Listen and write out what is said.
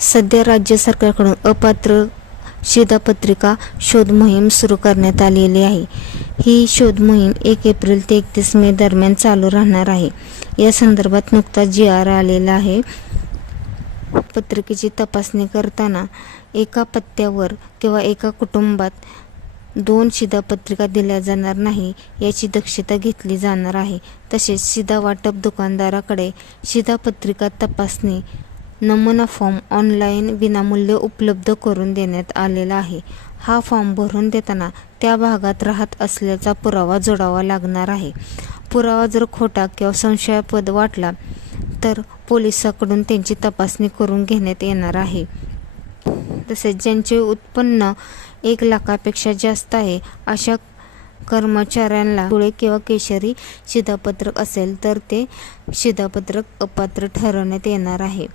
सध्या राज्य सरकारकडून अपात्र शिधापत्रिका शोध मोहीम सुरू करण्यात आलेली आहे. ही शोध मोहीम 1 एप्रिल ते 31 मे दरम्यान चालू राहणार आहे. या संदर्भात नुकताच GR आलेला आहे. पत्रिकेची तपासणी करताना एका पत्त्यावर किंवा एका कुटुंबात 2 शिधापत्रिका दिल्या जाणार नाही याची दक्षता घेतली जाणार आहे. तसेच शिधा वाटप दुकानदाराकडे शिधापत्रिका तपासणी नमुना फॉर्म ऑनलाईन विनामूल्य उपलब्ध करून देण्यात आलेला आहे. हा फॉर्म भरून देताना त्या भागात राहत असल्याचा पुरावा जोडावा लागणार आहे. पुरावा जर खोटा किंवा संशयास्पद वाटला तर पोलिसांकडून त्यांची तपासणी करून घेण्यात येणार आहे. तसेच ज्यांचे उत्पन्न 1 लाखापेक्षा जास्त आहे अशा कर्मचाऱ्यांना पिवळे किंवा केशरी शिधापत्रक असेल तर ते शिधापत्रक अपात्र ठरवण्यात येणार आहे.